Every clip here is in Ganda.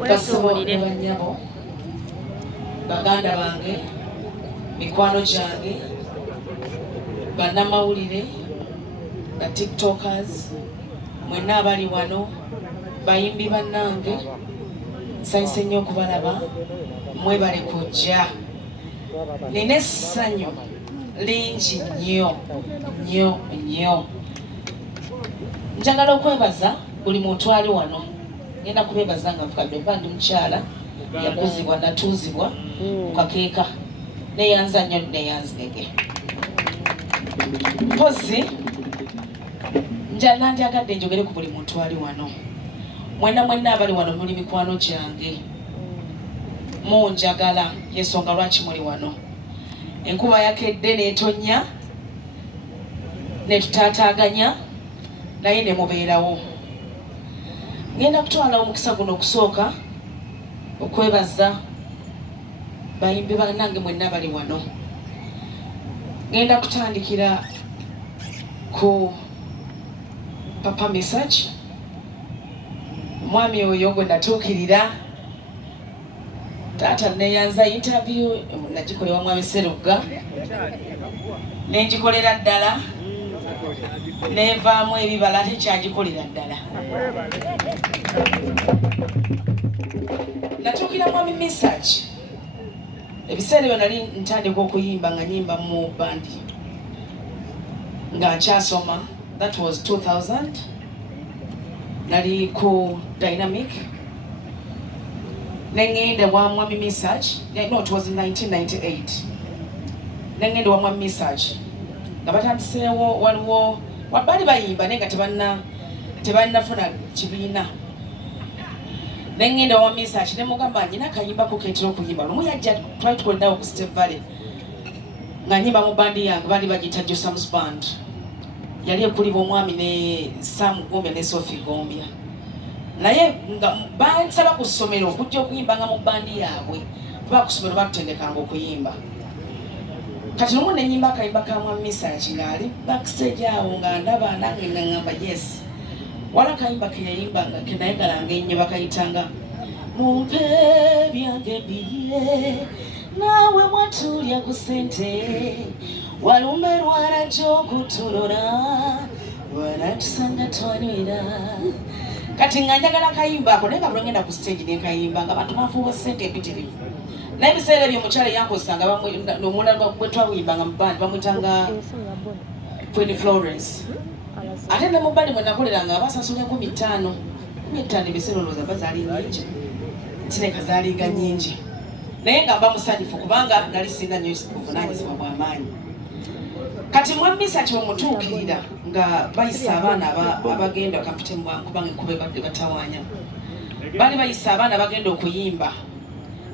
Wesuulire banyabo baganda bange mikwano gyange bannamawulire ba tiktokers mwenna abali wano bayimbi bannange nsanyuse nnyo okubalaba mwebale kujja nina essanyu lingi nnyo nnyo nnyo njagala okwebaza buli muntu ali wano ngenda kubebaza nga mfukadde mba ndi mukyala yakuzibwa natuuzibwa mukakeeka neyanza nnyo neyanzige mpozi nandyagadde njogere ku buli muntu ali wano mwenna abali wano muli mikwano gyange munjagala yensonga lwaki muli wano enkuba yakedde netonnya netutaataaganya naye nemubeerawo ngenda kutwala omukisa guno okusooka okwebaza bayimbi bannange mwenna bali wano ngenda kutandikira ku papa message mwami oyo gwe natuukirira taata neyanza interview nagikolewa mwami Serugga nengikolera ddala nevaamu ebibala tekyagikolera ddala natuukira mwami message ebiseera ebyo nali ntandika okuyimba nga nyimba mu bandi nga nkyasoma. That was 2000 nali ku Dynamic nengenda wa mwami message. No, it was in 1998 nengenda wa mwami message nga batandiseewo waliwo wabali bayimba naye nga tebannafuna kibiina nengenda wa message nemugamba nyina kayimba kuketera okuyimba lumu yajja twali tukoledawo ku Step Valley nga nyimba mu bandi yange bali bagita Josam's Band yali ekuliba omwami ne Sam Gombe ne Sophie Gombya naye nga bansaba ku ssomero okujja okuyimba nga mu bandi yaabwe kuba ku ssomero batutendekanga okuyimba kati lumu nenyimba akayimba ka mwami message ngaali backstage awo nga ndaba nange ngamba yes wala akayimba keyayimbanga kenayegalanga ennyo bakayitanga mumpe byange bibye nawe mwatulya ku ssente walume lwalajja okutunula walatusanga twanywera kati nga njagala akayimba ako naye nga bulongenda ku stage nekayimba nga bantu bafuuba ssente empitirivu naye ebiseera ebyo mukyala yankozesanga omulala bwe twawimbanga mu bandi bamwitanga Queen Florence ate ne mu bandi mwe nakoleranga basasula 15 ebiseera olowooza bazaali nyingi ntireka zaalinga nyingi naye nga mba musanyufu kubanga nali singa nnyo buvunaanyizibwa bw'amaanyi kati mwami message bwemutuukirira nga bayisa abaana abagenda kapiteni kubanga enkuba ebadde batawaanya bali bayisa abaana abagenda okuyimba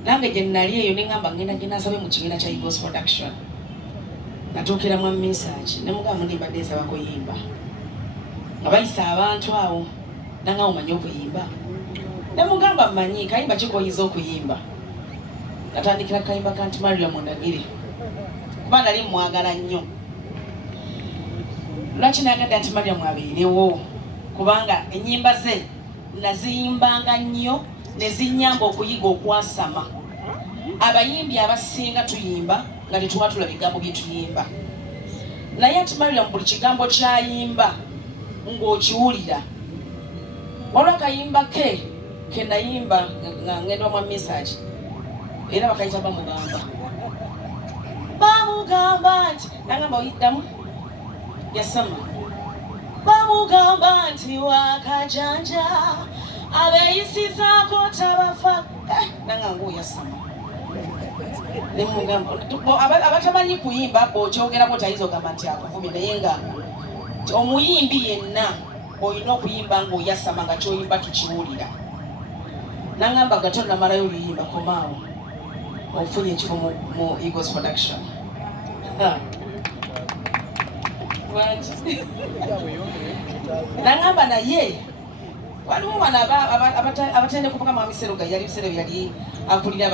nange gye nali eyo neŋŋamba ngenda gyenasabe mu kibiina kya Eagles Production natuukira mwami message nemugamba mundimbadde nsaba kuyimba nga bayisa abantu awo nanga omanyi okuyimba nemugamba mmanyi kayimba kikoyiza okuyimba natandikira kayimba kanti Mariam Ndagire kuba nali mwagala nnyo lwaki nayagadde nti Mariam abeerewo kubanga ennyimba ze naziyimbanga nnyo nezinyamba okuyiga okwasama abayimbi abasinga tuyimba nga tetuba tula bigambo bye tuyimba naye ati Mariam buli kigambo kyayimba ng'okiwulira waliwo akayimba ke nayimba nga ngenda mwa message era bakayita bamugamba nti nagamba oyiddamu yasama bamugamba nti wakajanja abeeyisizaako tabafa nanganga oyasama nemugamba abatamanyi kuyimba bw'okyogerako tayinza ogamba nti akuvumye naye nga omuyimbi yenna olina okuyimba ng'oyasama nga kyoyimba tukiwulira nangamba gato namalayo oluyimba komaawo ofunye ekifo mu Eagles Production nangamba naye waliwo bano abatende kuvuga mwami Serugga yali biseera yali akulira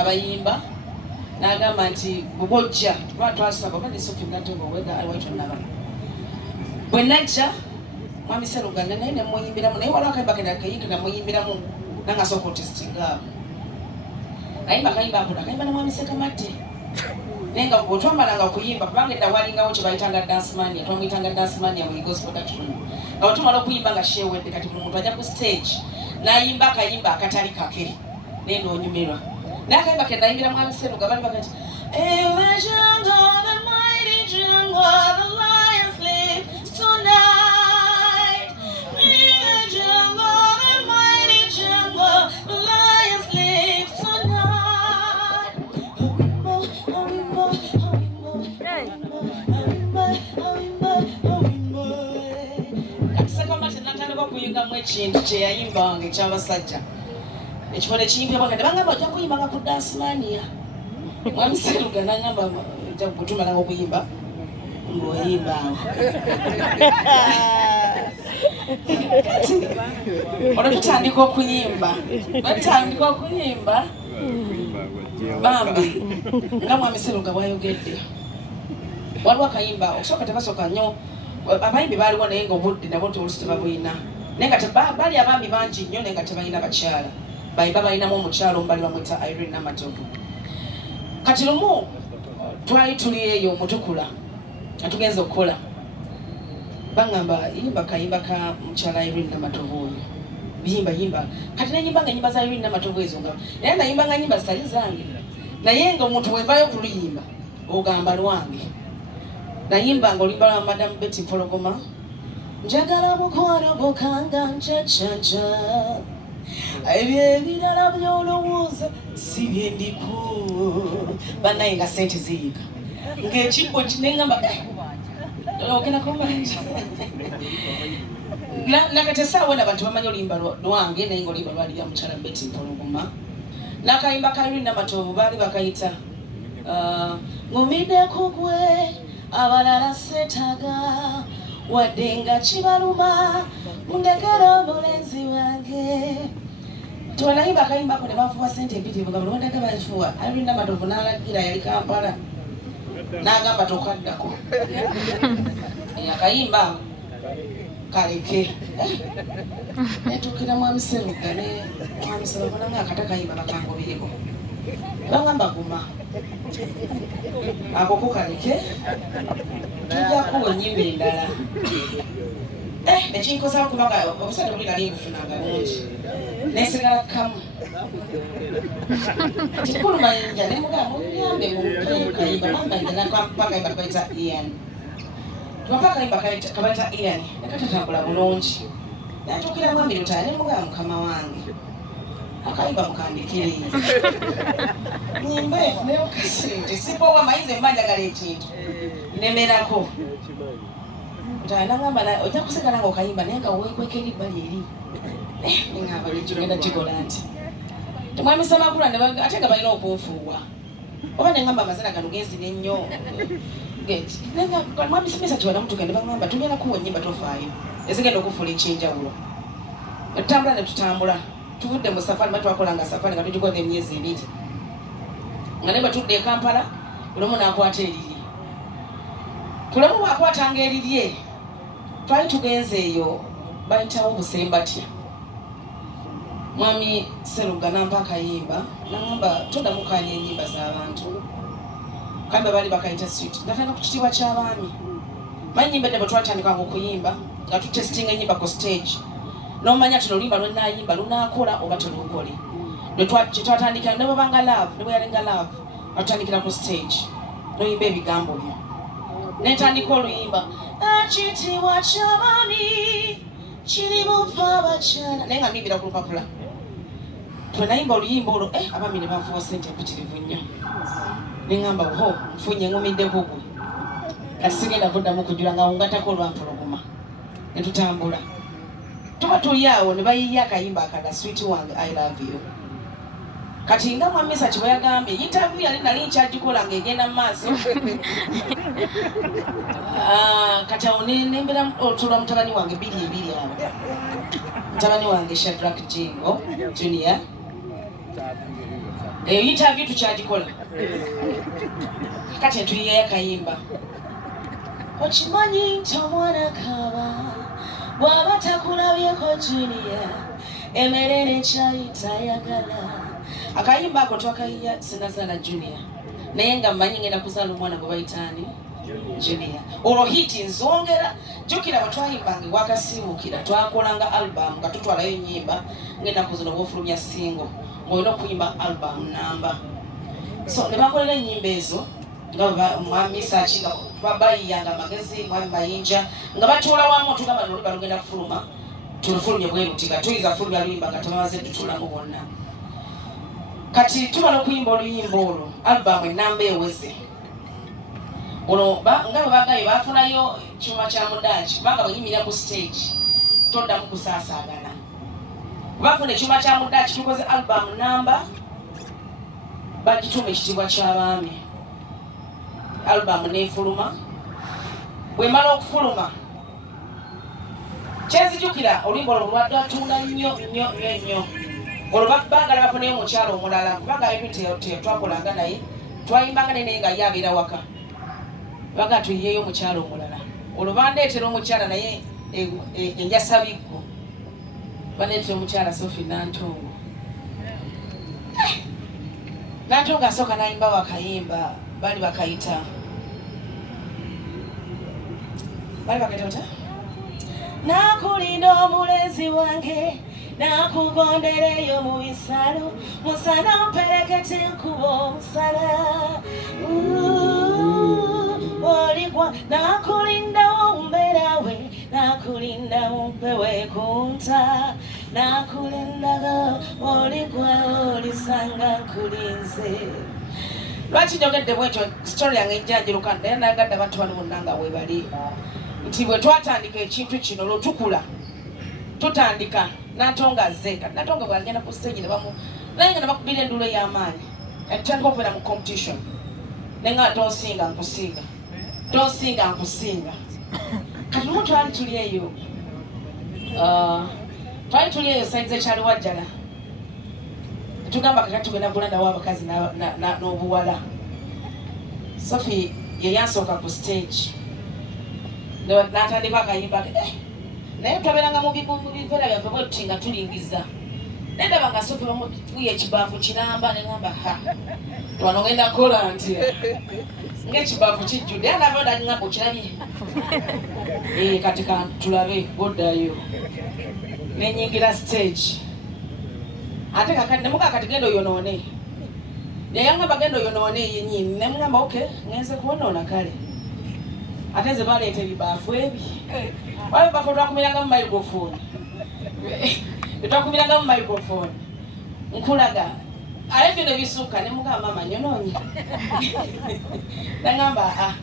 abayimba nagamba nti bubojja twasaba bane Sophie Ngatongo wega aliwaitonnaba bwe najja mwami Serugga naye nemuyimbiramu naye waliwo akayimba kenakayinga namuyimbiramu nanga soko testinga naimba kayimba ako nakayimba na mwami Sekamate nenga bwotwamalanga kuyimba kubanga edda walingawo kye bayitanga dance mania twamuyitanga dance mania mu gospel production nga bwetumala okuyimba nga shewedde kati buli muntu ajja ku stage nayimba akayimba akatali kake nendo onyumirwa naye akayimba ke nayimbira mwami Seruga bali bagati ewe jungle the mighty jungle the lion sleeps tonight ewe jungle the mighty jungle the lion sleeps tonight Sekamate natandika okuyimbamu ekintu kye yayimbanga ekyabasajja ekifo ne kiyimbibwa kati bangamba ojja kuyimbanga ku dance mania mwami Seruga nangamba ojja kutumalanga okuyimba ng'oyimbanga olwo tutandika okuyimba bambi nga mwami Seruga bwayogedde waliwo akayimba okusooka tebasooka nnyo abayimbi baaliwo naye ng'obudde nabo oluusi tebabulina naye nga bali abaami bangi nnyo naye nga tebalina bakyala bayimba balinamu omukyala omubali bamwita Irene Namatovu kati lumu twali tuli eyo Mutukula nga tugenza okukola bangamba yimba kayimba ka mukyala Irene Namatovu oyo yimba kati nayimbanga ennyimba za Irene Namatovu ezo nga naye nayimbanga nnyimba zitali zange naye nga omuntu wevayo okuluyimba ogamba lwange nayimbanga oluyimba lwa Madam Betty Mpologoma njagala mukwano bukanga njajaja ebyo ebirala by'olowooza si bye ndiku bannaye nga sente ziyiga ng'ekibbo kinengamba ogenda kumanja nakati essaawa wena abantu bamanyi oluyimba lwange naye nga oluyimba lwali lya mukyala Betty Mpologoma n'akayimba ka Irene Namatovu baali bakayita ngumidde ku gwe abalala seetaga wadde nga kibaluma ndekera omulenzi wange twanayimba akayimbako ne bafuwa sente empitirivu nga buli wandage bafuwa Irene Namatovu n'alagira yali Kampala n'agamba tokaddako akayimba ako kaleke netuukira mwami Seruga ne mwami Seruga nga akata kayimba bakangobireko bangamba guma ako kukaleke tujja kuwa ennyimba endala nekinkosa kubanga obusente buli nali bufunanga bungi nesigala kamu tikulumayinja nemugamba muyambe mukayimba mamayinja nakakayimba kabaita Ian tubapa akayimba kabaita Ian nekatatambula bulungi natuukira mwami lutaya nemugamba mukama wange akayimba mukandikire nyimba efuneyo kasente sipowa mayize mbanjagala ekintu nemerako nangamba ojja kusekala nga okayimba naye nga wekweka eribbali eri nengamba nekigenda kikola nti temwamisa amakulu ate nga balina okunfuuwa oba nengamba amazina gano genzine nnyo mwamisimisa kiwanamutuka ne bagamba tugenda kuwa ennyimba tofaayo ezigenda okufuula ekyenjawulo netutambula netutambula tuvudde mu safari batwakolanga safari nga tugikola emyezi 2 nga naye batudde e Kampala buli omu n'akwata erirye buli omu bw'akwatanga erirye twali tugenze eyo bayitawo busembatya mwami Seruga nampa akayimba nagamba todamukanya ennyimba z'abantu kayimba baali bakayita sweet natanga ku kitiibwa ky'abaami manyi nyimba edde bwe twatandikanga okuyimba nga tutestinga ennyimba ku stage n'omanya tino oluyimba lwenayimba lunaakola oba telukole kyetwatandikira ne bwebanga love ne bwe yalinga love atutandikira ku stage noyimba ebigambo byo netandika oluyimba ekitiibwa ky'abaami kiri muva abakyala naye nga nimbira ku lupapula twenayimba oluyimba olwo abaami ne banfuwa sente empitirivu nnyo neŋŋamba ho nfunye ŋŋumiddeko gwe kati sigenda kuddamu kujula nga wongatako olwampologoma netutambula tuba tuli awo ne bayiya akayimba akala sweet wange I love you kati nga mwamisa kibwe yagambye interview yali nali nkyagikola ng'egenda mu maaso kati awo nembera otulwa mutabani wange biri abo mutabani wange Shadrack Jingo Junior eyo interview tukyagikola kati tuyiyayo akayimba okimanyi nti omwana kaaba bw'aba takulabyeko Junior emerere kyayitayagala. Akayimba ako twakayiya Sinazala Junior naye nga mmanyi ngenda kuzaala omwana gwe bayitaani Junior. Olwo hiti nzongera jjukira bwe twayimbanga ewakasiimukira twakolanga album nga tutwalayo ennyimba ng'ennaku zino bw'ofulumya singo ng'olina okuyimba album namba. So ne bakolera ennyimba ezo nga mwami Saaki nga babayiyanga amagezi mwami Mayinja nga batuula wamu tugamba noluyimba lugenda kufuluma tulufulumye bwe luti nga tuyinza fulumya luyimba nga tebamaze tutuulamu bonna. Kati tumala okuyimba oluyimba olwo album enamba eweze olwo nga bwe bagaye bafunayo kyuma kya mudaaki kubanga bwenyimira ku stage toddamu kusaasaagana. Bafuna ekyuma kya mudaaki tukoze album namba bagituma ekitiibwa ky'abaami. Album nefuluma bwemala okufuluma kyenzijukira oluyimba olwo lwadde atunda nnyo olwo baagala bafuneyo omukyalo omulala kubanga ebintu twakolanga naye twayimbanga naye nga ye abeera waka baga tuyiyeyo omukyalo omulala. Olwo bandeetera omukyala naye enjasabiggo bandeetera omukyala Sophie Nantongo. Nantongo asooka nayimba wakayimba bali bakayita ota nakulinda omulenzi wange nakugondereyo mu bisalo musana mperekete nkuba omusala oligwa nakulinda ombeerawe nakulinda mumpewe kunta nakulindaga oligwa olisanga nkulinze. Lwaki njogedde bwetyo story yange enjanjiruka naye nagadde abantu bano bonna nga bwe bali nti bwe twatandika ekintu kino lwo tukula tutandika Nantongo azze kati Nantongo bw'agenda ku stage naye nga nebakubira endulo ey'amaanyi atutandika okubeera mu competition naye nga tonsinga nkusinga tonsinga nkusinga. Kati lumu twali tuli eyo saizi ekyali Wajjala tugamba kakati tugenda kulandawo abakazi n'obuwala. Sophie ye yansooka ku stage n'atandika akayimba naye twabeeranga mu biveera byaffe bwe tuti nga tulingiza naye ndaba nga Sophie bamutuye ekibaafu kiramba ne ngamba twano ngenda kukola nti ng'ekibaafu kijjudde anaava ndangamba okirabye kati tulabe boddayo nenyingira stage ate kakati nemugaa kati genda oyonoone yayangamba genda oyonoone yenyini nemugamba okay ngenze kuwonoona kale ate ze baleeta ebibaafu ebi wale bafo twakumirangamu microphone twakumirangamu microphone nkulaga ale bino bisukka nemugamba mama nyonoonye nagamba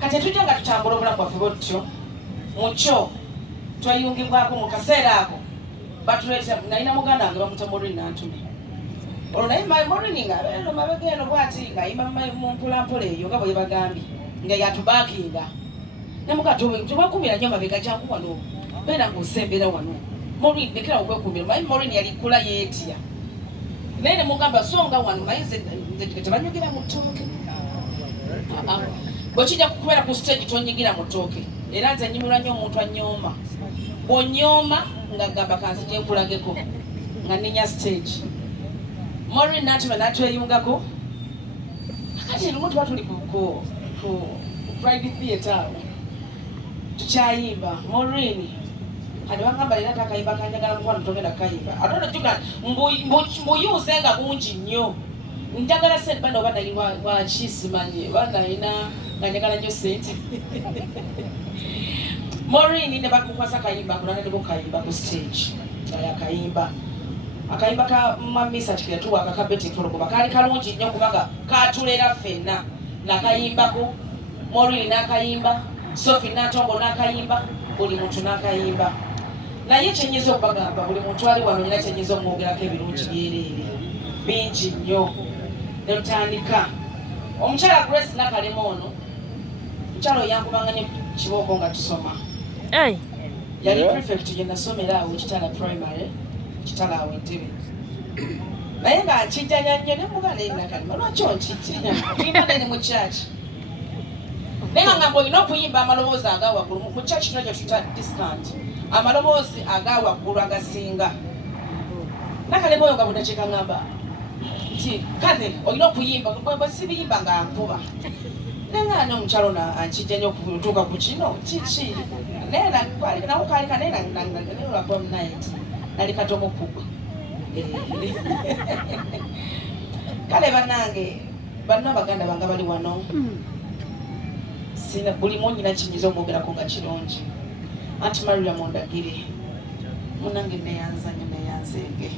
kati tujja nga tutambula obulamu bwaffe bwetutyo mukyo twayungibwako mu kaseera ako batuleeta nalina muganda wange bamuta Maureen Nantume olwo naye Maureen nga abeera mabega eno bwati ng'ayimba mu mpolampola eyo nga bwe bagambye nga yatubakinga nemugatubakumira nnyo mabega jangu wano beera ng'osembera wano Maureen lekera okwekumira mayi Maureen yalikula yeetya naye nemugamba songa wano mayi tebanyogera mu ttooke bwe kijja kukubeera ku stage tonyigira mu ttooke era nze nnyumirwa nnyo omuntu annyooma bw'onnyooma nga gamba kanze gyekulageko nga nninya stage. Maureen Nantume n'atweyungako akati lumu tuba tuli ku Pride Theatre awo tukyayimba Maureen kati bagamba leero takayimba kanjagala mukwano togenda kukayimba ate onajjuga mbuyuuze nga bungi nnyo njagala sente bana oba nali waki simanyi oba nalina nga njagala nnyo sente Maureen ne bakukwasa akayimba kulana ne bukayimba ku stage akayimba ka Mami Saaki yatuwa akakabeti fologoba kaali kalungi nnyo kubanga katulera ffenna nakayimbako Maureen n'akayimba Sophie Nantongo n'akayimba buli muntu n'akayimba naye kyenyiza okubagamba buli muntu ali wano nyina kyenyiza omwogerako ebirungi byereere bingi nnyo ne tutandika omukyala Grace Nakalema ono mukyala oyankubanga ne kibooko nga tusoma yali prefect gye nasomera awo Kitala primary Kitala awo Entebbe naye nga nkijjanya nnyo ne mugala Nakalema lwaki onkijjanya tuyimba ne mu church naye nga ngamba olina okuyimba amaloboozi agawaggulu mu church tuno gye tuta discount amaloboozi agawaggulu agasinga nakale moyo nga budakika ngamba nti kale olina okuyimba bwe sibiyimba nga nkuba nenga n'omukyalo ankijja nnyo okutuuka ku kino kiki nawo kaali kanenalwa night nali katomo kuba kale bannange banna abaganda bange bali wano sina buli munyina kinyiza omwogerako nga kirungi anti Maria mundagire munange neyanzanye neyanzenge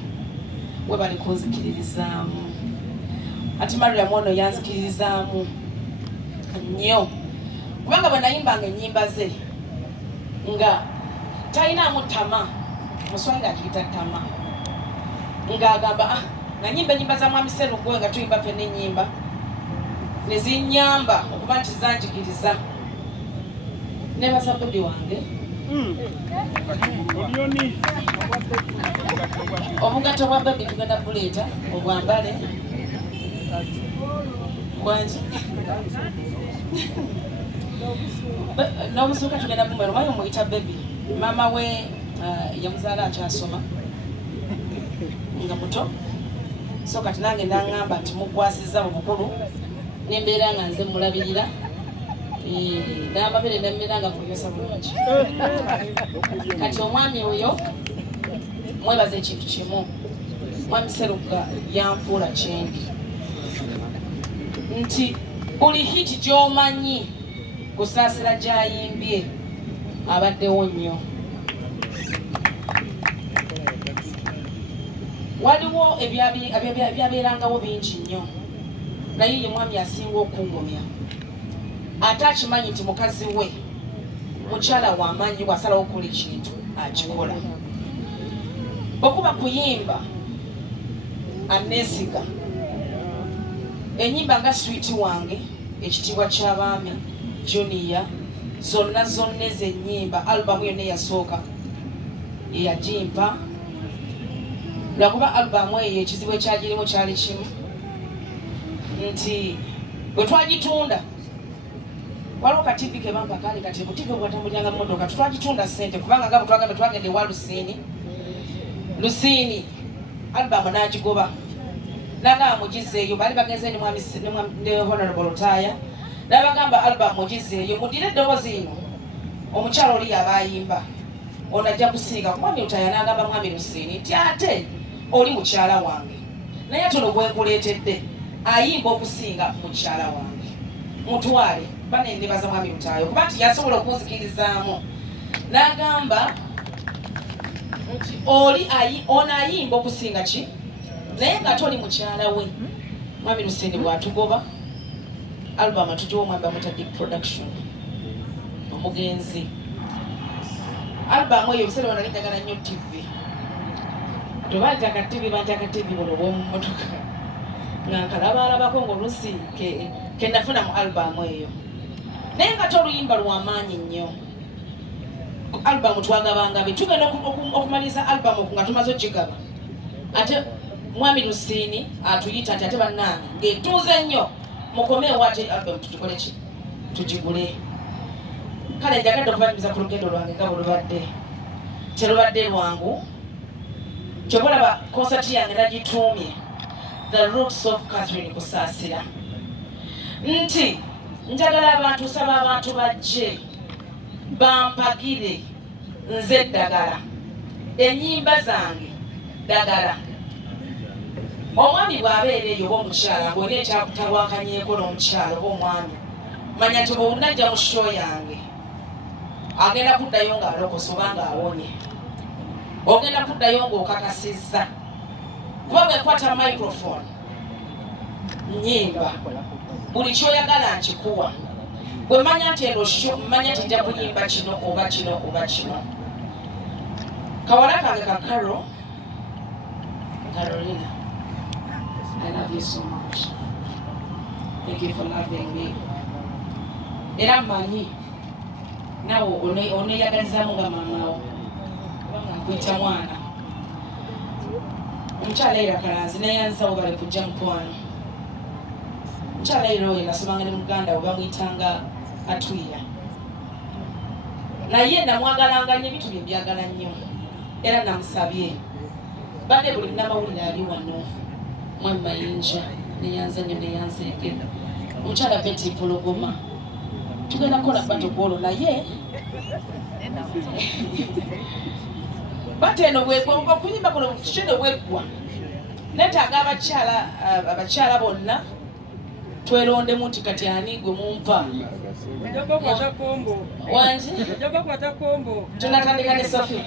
we bali kunzikiririzaamu anti Maria mwono yanzikiririzaamu nnyo kubanga bwe nayimbanga ennyimba ze nga talinaamu tama muswanga akiyita tama ng'agamba nga nyimba ennyimba za Mwami Sserugwe nga tuyimba ffenna ennyimba ne zinnyamba okuba nti zanjigiriza nebaza bebi wange obugatto bwa bebi tugenda buleeta obwambale bwangi n'omusuuka tugenda bumwera omwami omuyita bebi maama we yamuzaala akyasoma nga muto so kati nange naŋŋamba nti mukwasizza mu bukulu nembeera nga nze mulabirira n'amabere nemmera nga mulyosa bulungi kati omwami oyo mwebaza ekintu kimu Mwami Sserugga yanfuula kyendi nti buli hiti gy'omanyi kusaasira gy'ayimbye abaddewo nnyo waliwo ebyabeerangawo bingi nnyo naye ye mwami asinga okungumya ate akimanyi nti mukazi we mukyala w'amaanyi bw'asalawo okukola ekintu akikola bwekuba kuyimba aneesiga ennyimba nga switi wange ekitiibwa ky'abaami Junior zonna ez'ennyimba alubamu yonna eyasooka eyagimpa lwakuba alubamu eyo ekizibu ekyagirimu kyali kimu nti bwe twagitunda waliwo ka TV kebampa kaali kati ku TV bwatambuliranga mu motoka twagitunda ssente kubanga nga bwe twagenda ewa Lusiini alubamu n'agigoba nagamba mugizeeyo bali bagenze ne Honorable Lutaaya n'abagamba alubamu mugizeeyo mudire eddoboozi ino omukyalo oli yaba ayimba ono ajja kusiiga Mwami Lutaaya n'agamba Mwami Lusiini nti ate oli mukyala wange naye ate ono gwenkuleetedde ayimba okusinga mukyala wange mutwale banendebaza Mwami Lutaaya kuba nti yasobola okunzikirizaamu n'agamba nti ono ayimba okusinga ki naye nga toli mukyala we. Mwami Lusiini bw'atugoba alubamu atugiwa omwami bamutadde production omugenzi alubamu eyo obuseera bwe nali njagala nnyo TV tebantaka TV buno bw'omumotoka nga nkalabalabako ng'oluusi ke nafuna mu alubamu eyo naye nga toluyimba lw'amaanyi nnyo. Alubamu twagabanga be tugenda okumaliriza alubamu nga tumaze okigaba ate Mwami Lusiini atuyita nti ate bannange ng'etuuze nnyo mukomeewo ate alubamu tutukole ki tugigule. Kale njagadde okubanyumiza ku lugendo lwange nga bwe terubadde lwangu kyobalaba konsati yange nagituumye The Roots of Catherine Kusaasira nti njagala abantu saba abantu bajje bampagire nze ddagala ennyimba zange ddagala. Omwami bw'abeera eyo oba omukyala ng'olina ekyakutawankanyeeko n'omukyala oba omwami manya nti bw'onajja mu show yange agenda kuddayo ng'alokosa oba ng'awonye ogenda kuddayo ng'okakasizza kuba bwekwata microphone nnyimba buli kyoyagala nkikuwa bwe manya nti eno sho manya nti nja kuyimba kino oba kino oba kino. Kawala kange ka Carolina, I love you so much. Thank you for loving me. Era mmanyi nawe oneyagalizaamu nga maamawo nkuyita mwana. Omukyala era Kalanzi neyanzawo bali kujja mukwano. Omukyala era oyo nasomanga ne muganda we bamuyitanga Atwiya. Naye namwagalanga nnyo ebintu bye byagala nnyo era namusabye Bade buli namawulire ali wano Mwami Mayinja neyanzanyo neyanzege omukyala Betty Mpologoma tugenda kukola batogolo naye bateno bwegwa okuyimba kuno tukende bweggwa netaaga abakyala bonna twelondemu nti kati ani gwe mumpa wangi tunatandika ne Sophie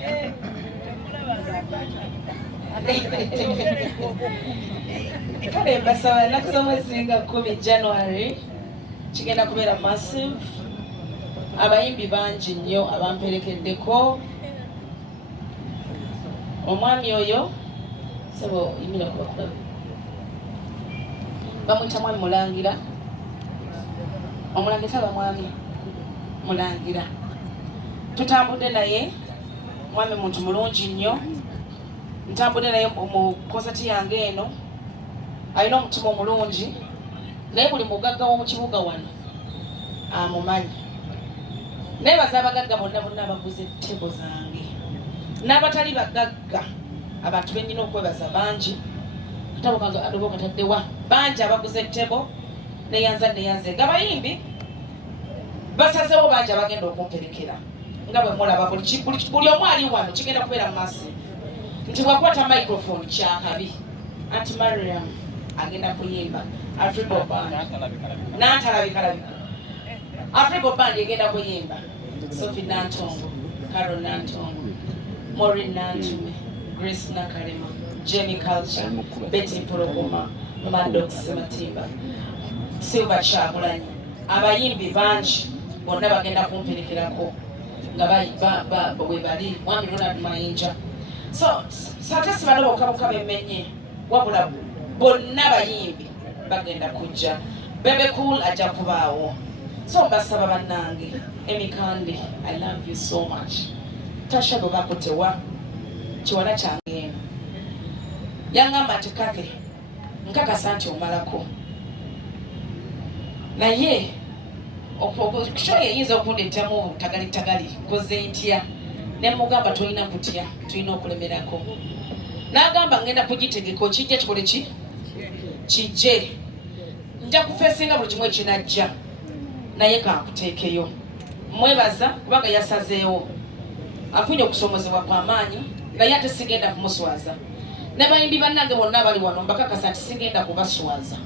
kale mbasaba ennaku z'omwezi nga 10 January kigenda kubeera massive abayimbi bangi nnyo abamperekeddeko omwami oyo sebo yimira kubakulabe bamwita mwami Mulangira omulangira taba mwami Mulangira tutambudde naye mwami muntu mulungi nnyo ntambudde naye mu konsati yange eno alina omutima omulungi naye buli mugagga w'omu kibuga wano amumanyi nebaza abagagga bonna abaguze tebo zange n'abatali bagagga abantu benyina okwebaza bangi atabokanga adoboka taddewa bangi abaguze tebo neyanze gabayimbi basazewo bangi abagenda okumperekera nga bwe mulaba buli omu ali wano kigenda kubeera massive nti bwakwata microphone kyakabi Aunty Mariam agenda kuyimba Afrigo Band n'atalabika Afrigo Band egenda kuyimba Sophie Nantongo, Carol Nantongo, Maureen Nantume, Grace Nakalema, Jamie Culture, Betty Mpologoma, Maddox Matimba, Silver Kyagulanyi abayimbi bangi bonna bagenda kumperekerako nga bwe bali Mwami Ronald Mayinja so sate sibalobokaboka bemenye wabula bonna bayimbi bagenda kujja Bebe Cool ajja kubaawo so mbasaba bannange Emikande I love you so much Tasha Bobakotewa kiwala kyange eno yangamba ati Kathy nkakasa nti omalako naye okushole yinza okundetamu tagali koze ntya ne mugamba tulina kutya tulina okulemerako n'agamba ngenda kugitegeka kijja kikole ki kijje nja kufeesinga buli kimu ekinajja naye kankuteekeyo mwebaza kubanga yasazeewo afunye okusomozebwa kw'amaanyi naye ate sigenda kumuswaza n'abayimbi bannange bonna bali wano mbakakasa nti sigenda kubaswaza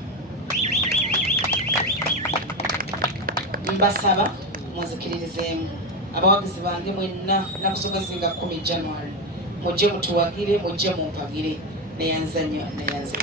mbasaba munzikiririzeemu abawagizi bange mwenna nakusomezi nga 10 January mujje mutuwagire mujje mumpagire neyanza nnyo neyanza